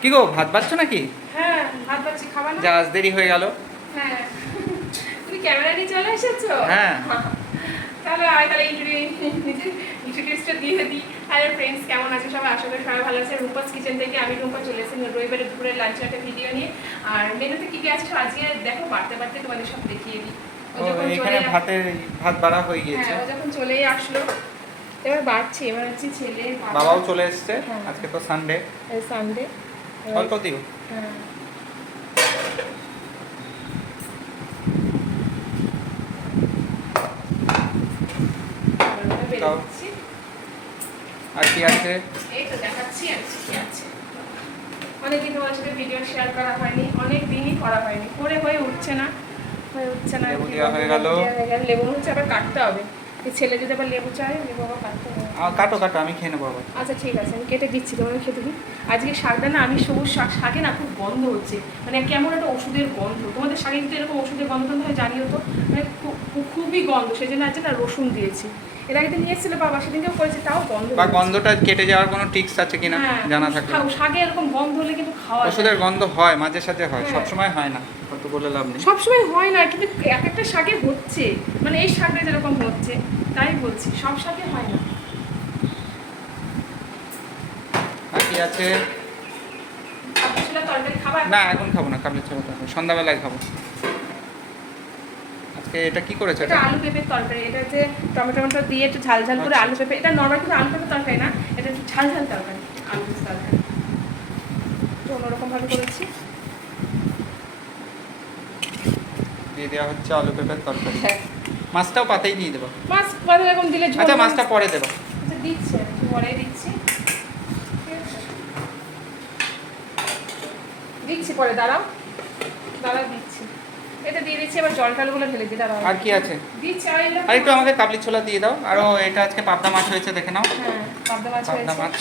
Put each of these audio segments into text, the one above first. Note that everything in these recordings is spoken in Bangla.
কি গো, ভাত বাচ্ছ নাকি? হ্যাঁ, ভাত বাচ্চি, খাবা না? যা আজ দেরি হয়ে গেল। হ্যাঁ, তুমি ক্যামেরা নিয়ে চলে এসেছো? হ্যাঁ। তাহলে তাহলে ইন্ট্রোডিউসটা দিয়ে দিই। হ্যালো ফ্রেন্ডস, কেমন আছে সবাই? আশা করি সবাই ভালো আছে। রূপাস কিচেন থেকে আমি রূপা চলে এসেছি রবিবারে দুপুরের লাঞ্চের একটা ভিডিও নিয়ে। আর মেনুতে কি কি আছে আজকে দেখো, বাড়তে বাড়তে তোমাদের সব দেখিয়ে দিই। এখানে ভাত বাড়া হয়ে গিয়েছে। হ্যাঁ, ও যখন চলেই আসলো, এবার বাড়ছি। এবার হচ্ছে ছেলে, বাবাও চলে এসছে। হ্যাঁ। আজকে তো সানডে। সানডে। অল্প দিও। হ্যাঁ, দাও। আর কি আছে? এই তো দেখাচ্ছি আর কি আছে। অনেকদিন তোমার সাথে ভিডিও শেয়ার করা হয়নি, অনেক দিনই করা হয়নি, করে হয়ে উঠছে না। লেবু দেওয়া হয়ে গেল। লেবু হচ্ছে আবার কাটতে হবে। এই ছেলে যদি আবার লেবু চায়, লেবু আবার কাটতে হবে। কাটো কাটো, আমি খেয়ে নেবো আবার। আচ্ছা ঠিক আছে, আমি কেটে দিচ্ছি, তোমার খেতে দিই। আজকে শাকটা না, আমি সবুজ শাক, শাকে না খুব গন্ধ হচ্ছে, মানে কেমন একটা ওষুধের গন্ধ। তোমাদের শাকে যদি এরকম ওষুধের গন্ধ টন্ধ হয় জানিও তো, মানে খুবই গন্ধ। সেই জন্য আজকে না রসুন দিয়েছি। এর আগে তো নিয়ে এসেছিল বাবা, সেদিনকেও করেছে, তাও গন্ধ। বা গন্ধটা কেটে যাওয়ার কোনো টিপস আছে কিনা জানা থাকলে। শাকে এরকম গন্ধ হলে কিন্তু খাওয়া ওষুধের গন্ধ হয়, মাঝে সাঝে হয়, সবসময় হয় না, কত বলে লাভ নেই। সবসময় হয় না, কিন্তু এক একটা শাকে হচ্ছে, মানে এই শাকটা যেরকম হচ্ছে তাই বলছি, সব শাকে হয় না। আর কি আছে? তরকারি খাবার না, এখন খাবো না, কাবলি ছোলা তরকারি সন্ধ্যাবেলায় খাবো। আজকে এটা কি করেছে? এটা আলু পেঁপের তরকারি। এটা হচ্ছে টমেটো দিয়ে একটু ঝাল ঝাল করে আলু পেঁপে। এটা নর্মাল কিন্তু আলু পেঁপের তরকারি না, এটা একটু ঝাল ঝাল তরকারি, আলু পেঁপের তরকারি একটু অন্যরকম ভাবে করেছি। দিয়ে দেওয়া হচ্ছে আলু পেঁপের তরকারি। মাছটাও পাতেই দিয়ে দেবো। মাছ পরে এরকম দিলে ঝোল। আচ্ছা, মাছটা পরে দেবো। আচ্ছা দিচ্ছি, একটু পরে দিচ্ছি, দিচ্ছি পরে, দাঁড়াও দাঁড়াও দিচ্ছি। এটা দিয়ে দিচ্ছি, এবার জল টলগুলো ঢেলে দিই, দাঁড়াও। আর কি আছে? দিচ্ছি। আর একটু আমাকে কাবলি ছোলা দিয়ে দাও। আরও এটা আজকে পাবদা মাছ হয়েছে, দেখে নাও। হ্যাঁ, পাবদা মাছ পাবদা হয়েছে। মাছ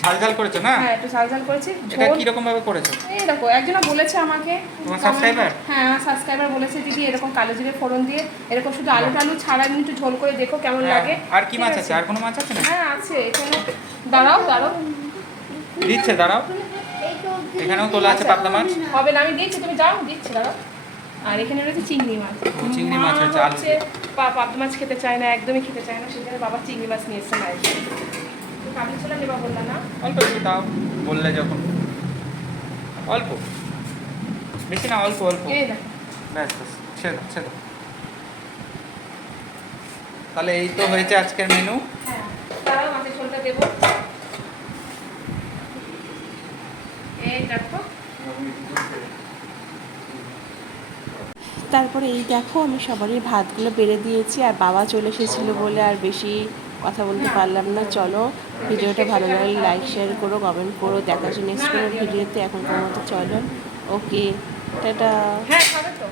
ঝাল ঝাল করেছো না? হ্যাঁ, একটু ঝাল ঝাল করেছি। এটা কি রকম ভাবে করেছো? এই দেখো, একজনা বলেছে আমাকে, তোমার সাবস্ক্রাইবার? হ্যাঁ, আমার সাবস্ক্রাইবার বলেছে, দিদি এরকম কালো জিরে ফোড়ন দিয়ে এরকম শুধু আলু টালু ছাড়া একটু ঝোল করে দেখো কেমন লাগে। আর কি মাছ আছে? আর কোনো মাছ আছে না? হ্যাঁ আছে এখানে, দাঁড়াও দাঁড়াও দিচ্ছে, দাঁড়াও। এখানেও তোলা আছে পাবদা মাছ। হবে না, আমি দিচ্ছি, তুমি যাও, দিচ্ছি, দাঁড়াও। আর এখানে রয়েছে চিংড়ি মাছ। চিংড়ি মাছ হচ্ছে আলু। পাবদা মাছ খেতে চায় না, একদমই খেতে চায় না, সেখানে বাবা চিংড়ি মাছ নিয়ে এসছে মায়ের জন্য। কাবলি ছোলা নেবা বললা না? অল্প একটু দাও, বললে যখন। অল্প, বেশি না, অল্প অল্প। এই দেখো, ব্যাস ব্যাস, ছেড়ে দাও ছেড়ে দাও। তাহলে এই তো হয়েছে আজকের মেনু। হ্যাঁ, দাঁড়াও, মাছের ঝোলটা দেবো। এই দেখো, তারপরে এই দেখো, আমি সবারই ভাতগুলো বেড়ে দিয়েছি, আর বাবা চলে এসেছিলো বলে আর বেশি কথা বলতে পারলাম না। চলো, ভিডিওটা ভালো লাগলে লাইক শেয়ার করো, কমেন্ট করো। দেখা হচ্ছে নেক্সট কোনো ভিডিওতে। এখনকার মতো চলো, ওকে, টাটা। হ্যাঁ খাবে তো।